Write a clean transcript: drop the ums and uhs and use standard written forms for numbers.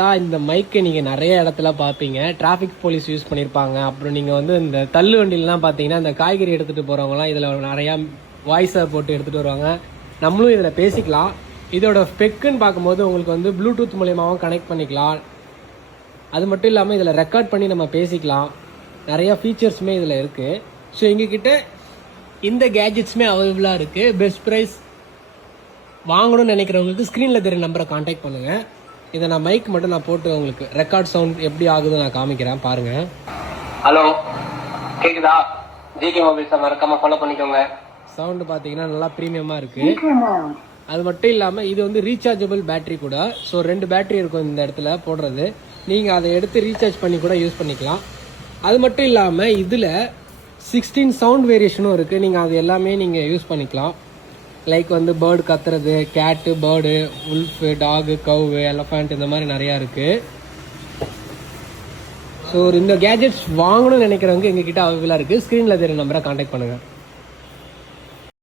ரீசெண்டாக இந்த மைக்கை நீங்கள் நிறைய இடத்துல பார்ப்பீங்க. டிராஃபிக் போலீஸ் யூஸ் பண்ணியிருப்பாங்க. அப்புறம் நீங்கள் வந்து இந்த தள்ளு வண்டியிலலாம் பார்த்தீங்கன்னா இந்த காய்கறி எடுத்துகிட்டு போகிறவங்களாம் இதில் நிறையா வாய்ஸை போட்டு எடுத்துகிட்டு வருவாங்க. நம்மளும் இதில் பேசிக்கலாம். இதோட ஸ்பெக்குன்னு பார்க்கும்போது உங்களுக்கு வந்து ப்ளூடூத் மூலியமாகவும் கனெக்ட் பண்ணிக்கலாம். அது மட்டும் இல்லாமல் இதில் ரெக்கார்ட் பண்ணி நம்ம பேசிக்கலாம். நிறையா ஃபீச்சர்ஸுமே இதில் இருக்குது. ஸோ எங்ககிட்ட இந்த கேஜெட்ஸுமே அவைலபிளாக இருக்குது. பெஸ்ட் ப்ரைஸ் வாங்கணும்னு நினைக்கிறவங்களுக்கு ஸ்க்ரீனில் தெரிய நம்பரை காண்டாக்ட் பண்ணுங்கள். இதை நான் மைக் மட்டும் நான் போட்டு உங்களுக்கு ரெக்கார்ட் சவுண்ட் எப்படி ஆகுதுன்னு நான் காமிக்கிறேன் பாருங்கள். ஹலோ, கேக்குதா? ஜிகே மொபைல்ஸை மறக்காம ஃபாலோ பண்ணிக்கோங்க. சவுண்டு பார்த்தீங்கன்னா நல்லா ப்ரீமியமாக இருக்குது. அது மட்டும் இல்லாமல் இது வந்து ரீசார்ஜபிள் பேட்டரி கூட. ஸோ 2 பேட்டரி இருக்கும் இந்த இடத்துல போடுறது. நீங்கள் அதை எடுத்து ரீசார்ஜ் பண்ணி கூட யூஸ் பண்ணிக்கலாம். அது மட்டும் இல்லாமல் இதில் 16 சவுண்ட் வேரியேஷனும் இருக்குது. நீங்கள் அது எல்லாமே நீங்கள் யூஸ் பண்ணிக்கலாம். லைக் வந்து பேர்டு கத்துறது, கேட்டு, பேர்டு, உல்ஃபு, டாகு, கவு, எலஃபண்ட், இந்த மாதிரி நிறையா இருக்குது. ஸோ இந்த கேஜெட்ஸ் வாங்கணும்னு நினைக்கிறவங்க எங்ககிட்ட அவைலபிளாக இருக்குது. ஸ்க்ரீனில் தெரிய நம்பரை காண்டாக்ட் பண்ணுங்கள்.